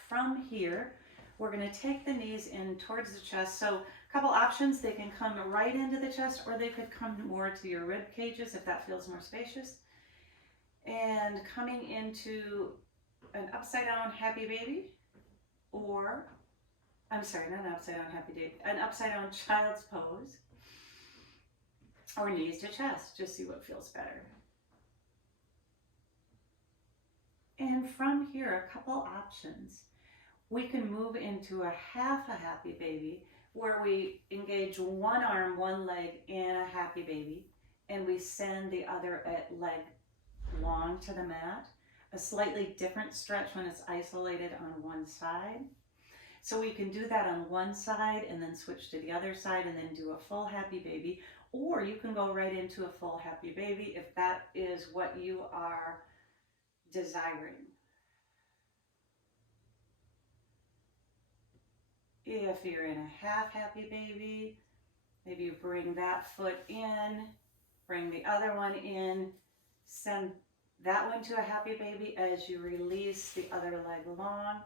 From here, we're going to take the knees in towards the chest. So a couple options, they can come right into the chest or they could come more to your rib cages if that feels more spacious. And coming into an upside down happy baby, or, I'm sorry, not an upside down happy baby, an upside down child's pose, or knees to chest, just see what feels better. And from here, a couple options. We can move into a half a happy baby where we engage one arm, one leg in a happy baby, and we send the other leg long to the mat. A slightly different stretch when it's isolated on one side. So we can do that on one side and then switch to the other side and then do a full happy baby, or you can go right into a full happy baby if that is what you are desiring. If you're in a half happy baby, maybe you bring that foot in, bring the other one in, send that one to a happy baby as you release the other leg long.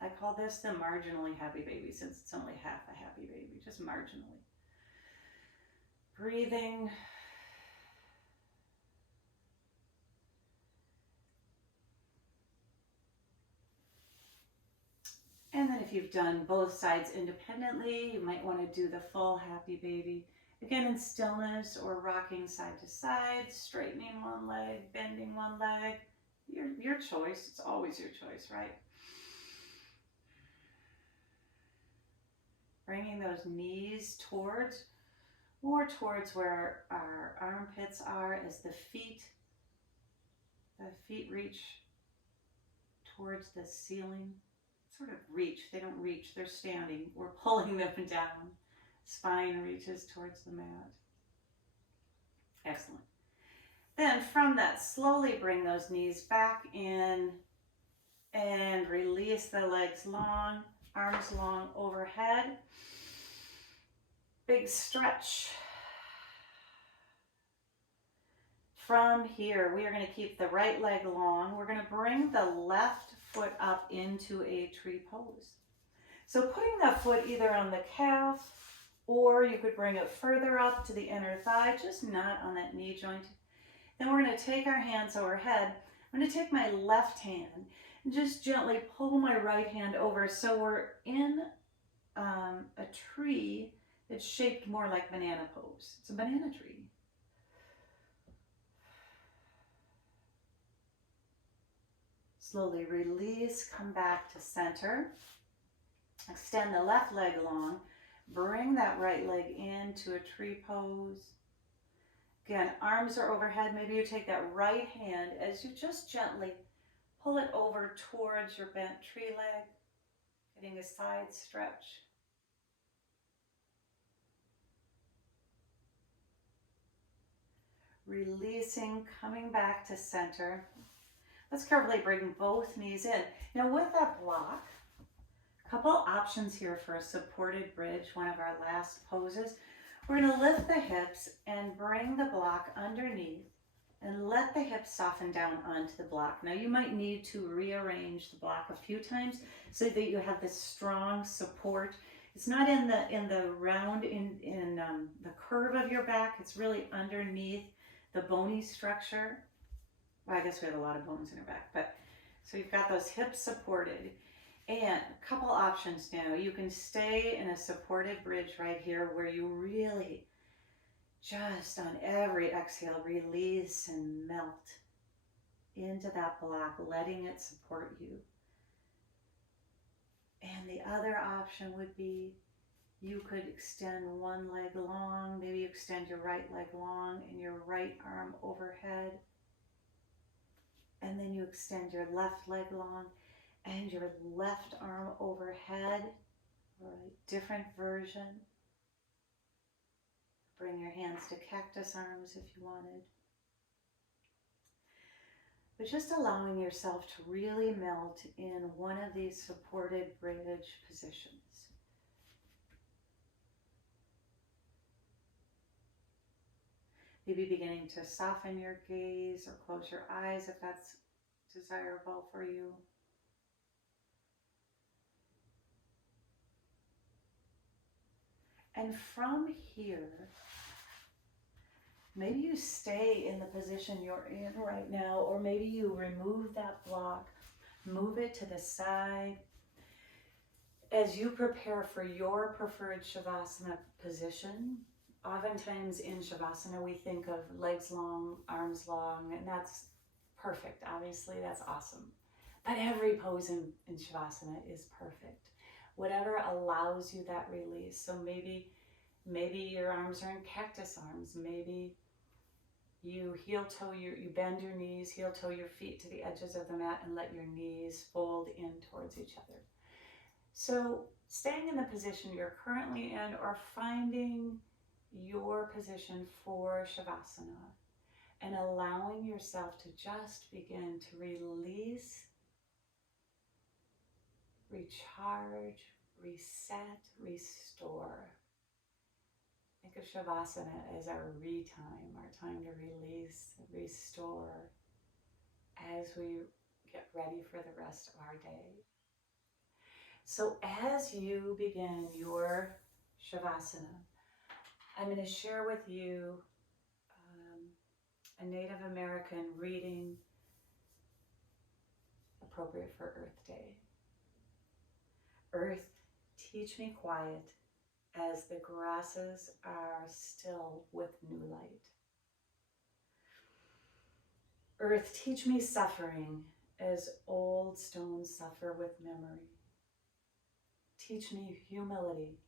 I call this the marginally happy baby since it's only half a happy baby, just marginally. Breathing. And then if you've done both sides independently, you might want to do the full happy baby. Again, in stillness or rocking side to side, straightening one leg, bending one leg. Your choice. It's always your choice, right? Bringing those knees towards, more towards where our armpits are as the feet reach towards the ceiling. Sort of reach, they don't reach, they're standing. We're pulling them down. Spine reaches towards the mat. Excellent. Then from that, slowly bring those knees back in and release the legs long, arms long overhead. Big stretch. From here, we are going to keep the right leg long. We're going to bring the left foot up into a tree pose. So putting that foot either on the calf, or you could bring it further up to the inner thigh, just not on that knee joint. Then we're going to take our hands overhead. I'm going to take my left hand and just gently pull my right hand over so we're in a tree that's shaped more like banana pose. It's a banana tree. Slowly release, come back to center. Extend the left leg long. Bring that right leg into a tree pose. Again, arms are overhead. Maybe you take that right hand as you just gently pull it over towards your bent tree leg, getting a side stretch. Releasing, coming back to center. Let's carefully bring both knees in. Now with that block, a couple options here for a supported bridge, one of our last poses. We're going to lift the hips and bring the block underneath and let the hips soften down onto the block. Now you might need to rearrange the block a few times so that you have this strong support. It's not in the round, in the curve of your back. It's really underneath the bony structure. Well, I guess we have a lot of bones in our back, but so you've got those hips supported. And a couple options now. You can stay in a supported bridge right here where you really just on every exhale release and melt into that block, letting it support you. And the other option would be you could extend one leg long, maybe you extend your right leg long and your right arm overhead. And then you extend your left leg long and your left arm overhead, or a different version. Bring your hands to cactus arms if you wanted. But just allowing yourself to really melt in one of these supported bridge positions. Maybe beginning to soften your gaze or close your eyes if that's desirable for you. And from here, maybe you stay in the position you're in right now, or maybe you remove that block, move it to the side. As you prepare for your preferred Shavasana position, oftentimes in Shavasana we think of legs long, arms long, and that's perfect. Obviously, that's awesome. But every pose in Shavasana is perfect. Whatever allows you that release. So maybe your arms are in cactus arms. Maybe you you bend your knees, heel toe your feet to the edges of the mat and let your knees fold in towards each other. So staying in the position you're currently in or finding your position for Shavasana and allowing yourself to just begin to release, recharge, reset, restore. Think of Shavasana as our time, our time to release, restore as we get ready for the rest of our day. So as you begin your Shavasana, I'm going to share with you a Native American reading appropriate for Earth Day. Earth, teach me quiet as the grasses are still with new light. Earth, teach me suffering as old stones suffer with memory. Teach me humility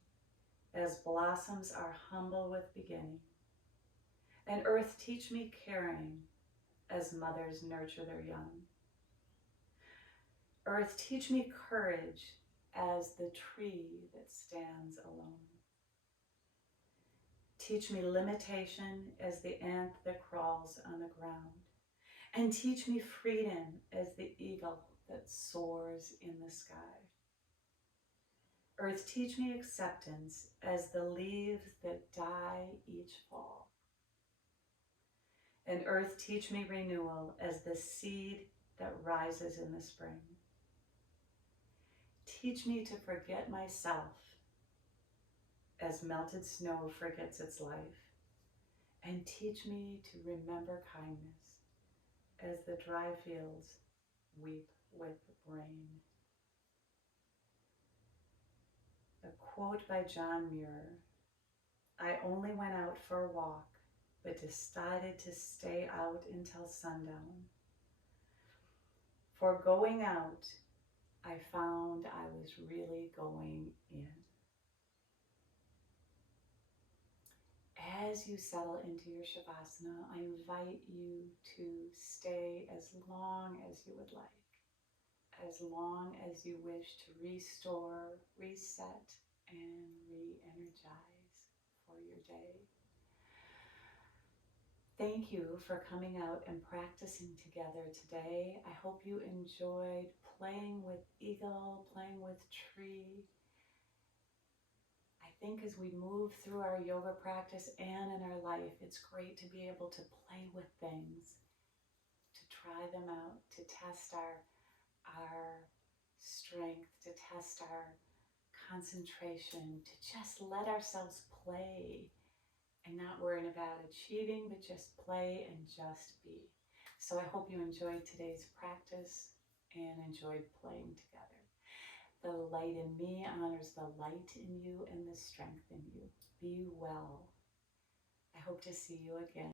as blossoms are humble with beginning. And earth, teach me caring as mothers nurture their young. Earth, teach me courage as the tree that stands alone. Teach me limitation as the ant that crawls on the ground. And teach me freedom as the eagle that soars in the sky. Earth, teach me acceptance as the leaves that die each fall. And earth, teach me renewal as the seed that rises in the spring. Teach me to forget myself as melted snow forgets its life. And teach me to remember kindness as the dry fields weep with rain. A quote by John Muir: I only went out for a walk, but decided to stay out until sundown. For going out, I found I was really going in. As you settle into your Shavasana, I invite you to stay as long as you would like, as long as you wish to restore, reset, and re-energize for your day. Thank you for coming out and practicing together today. I hope you enjoyed playing with eagle, playing with tree. I think as we move through our yoga practice and in our life, it's great to be able to play with things, to try them out, to test our strength, to test our concentration, to just let ourselves play and not worrying about achieving, but just play and just be. So I hope you enjoyed today's practice and enjoyed playing together. The light in me honors the light in you and the strength in you. Be well. I hope to see you again.